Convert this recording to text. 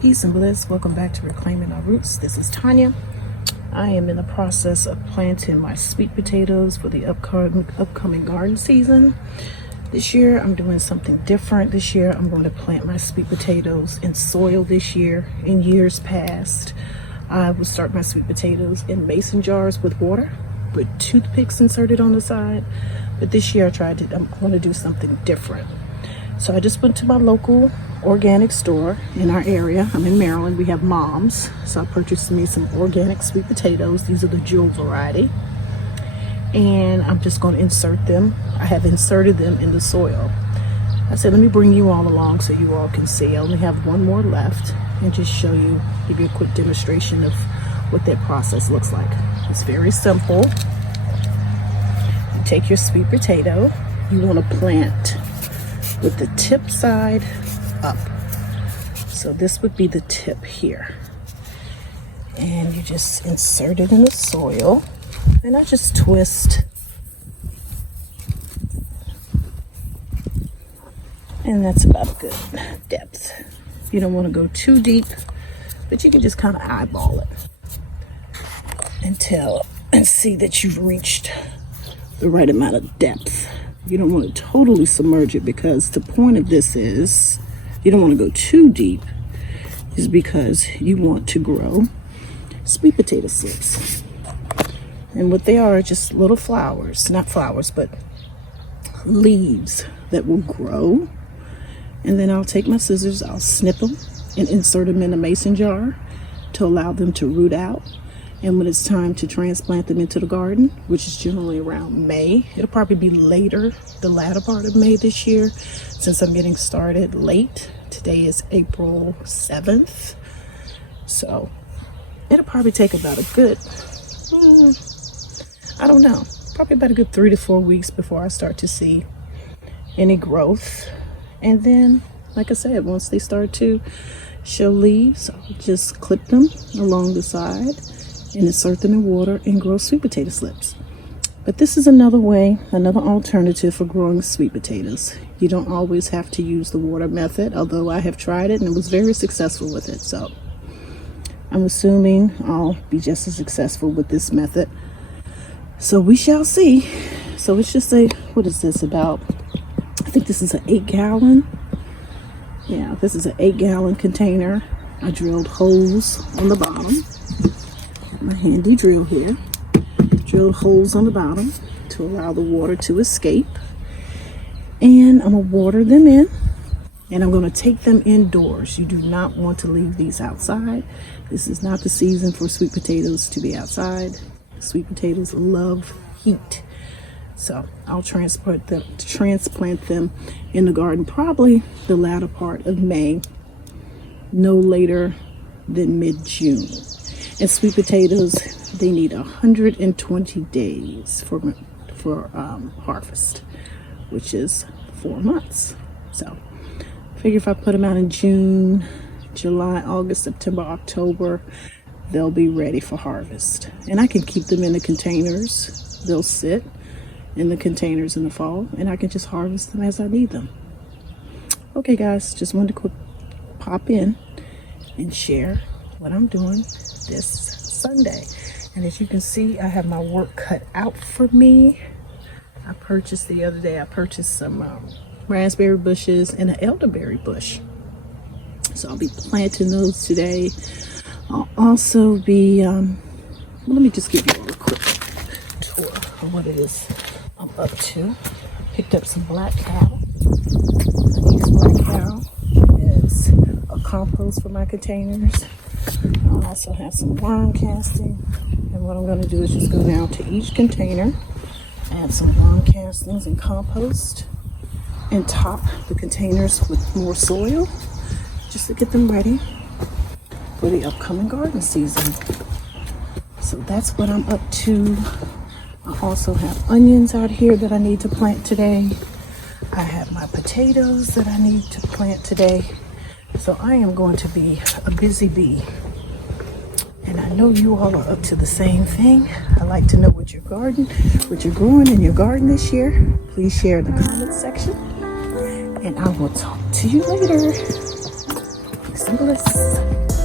Peace and bliss. Welcome back to Reclaiming Our Roots. This is Tanya. I am in the process of planting my sweet potatoes for the upcoming garden season. This year I'm doing something different. This year I'm going to plant my sweet potatoes in soil this year. In years past, I would start my sweet potatoes in mason jars with water with toothpicks inserted on the side. But this year I'm going to do something different. So I just went to my local organic store in our area. I'm in Maryland. We have Moms. So I purchased me some organic sweet potatoes. These are the jewel variety. And I'm just going to insert them. I have inserted them in the soil. I said, let me bring you all along so you all can see. I only have one more left and just show you, give you a quick demonstration of what that process looks like. It's very simple. You take your sweet potato. You want to plant with the tip side up. So this would be the tip here. And you just insert it in the soil. And I just twist. And that's about a good depth. You don't want to go too deep, but you can just kind of eyeball it and see that you've reached the right amount of depth. You don't want to totally submerge it, because the point of this is you don't want to go too deep, is because you want to grow sweet potato slips. And what they are just little flowers, not flowers, but leaves that will grow. And then I'll take my scissors, I'll snip them and insert them in a mason jar to allow them to root out. And when it's time to transplant them into the garden, which is generally around May, it'll probably be later, the latter part of May this year, since I'm getting started late. Today is April 7th. So it'll probably take about a good, I don't know, probably about a good 3 to 4 weeks before I start to see any growth. And then, like I said, once they start to show leaves, I'll just clip them along the side and insert them in water and grow sweet potato slips. But this is another way, another alternative for growing sweet potatoes. You don't always have to use the water method, although I have tried it and was very successful with it. So I'm assuming I'll be just as successful with this method. So we shall see. So it's just what is this about? I think this is an 8-gallon. Yeah, this is an 8-gallon container. I drilled holes on the bottom. My handy drill here. Drilled holes on the bottom to allow the water to escape. And I'm going to water them in. And I'm going to take them indoors. You do not want to leave these outside. This is not the season for sweet potatoes to be outside. Sweet potatoes love heat. So I'll transplant them in the garden probably the latter part of May, no later than mid-June. And sweet potatoes, they need 120 days for harvest, which is 4 months. So I figure if I put them out in June, July, August, September, October, they'll be ready for harvest. And I can keep them in the containers. They'll sit in the containers in the fall, and I can just harvest them as I need them. Okay guys, just wanted to quick pop in and share what I'm doing this Sunday. And as you can see, I have my work cut out for me. The other day I purchased some raspberry bushes and an elderberry bush. So I'll be planting those today. I'll also be, let me just give you a quick tour of what it is I'm up to. Picked up some black cow. I use black cow as a compost for my containers. I also have some worm casting. And what I'm going to do is just go down to each container, add some worm castings and compost, and top the containers with more soil just to get them ready for the upcoming garden season. So that's what I'm up to. I also have onions out here that I need to plant today. I have my potatoes that I need to plant today. So I am going to be a busy bee. And I know you all are up to the same thing. I like to know what you're growing in your garden this year. Please share in the comment section. And I will talk to you later. Peace and bliss.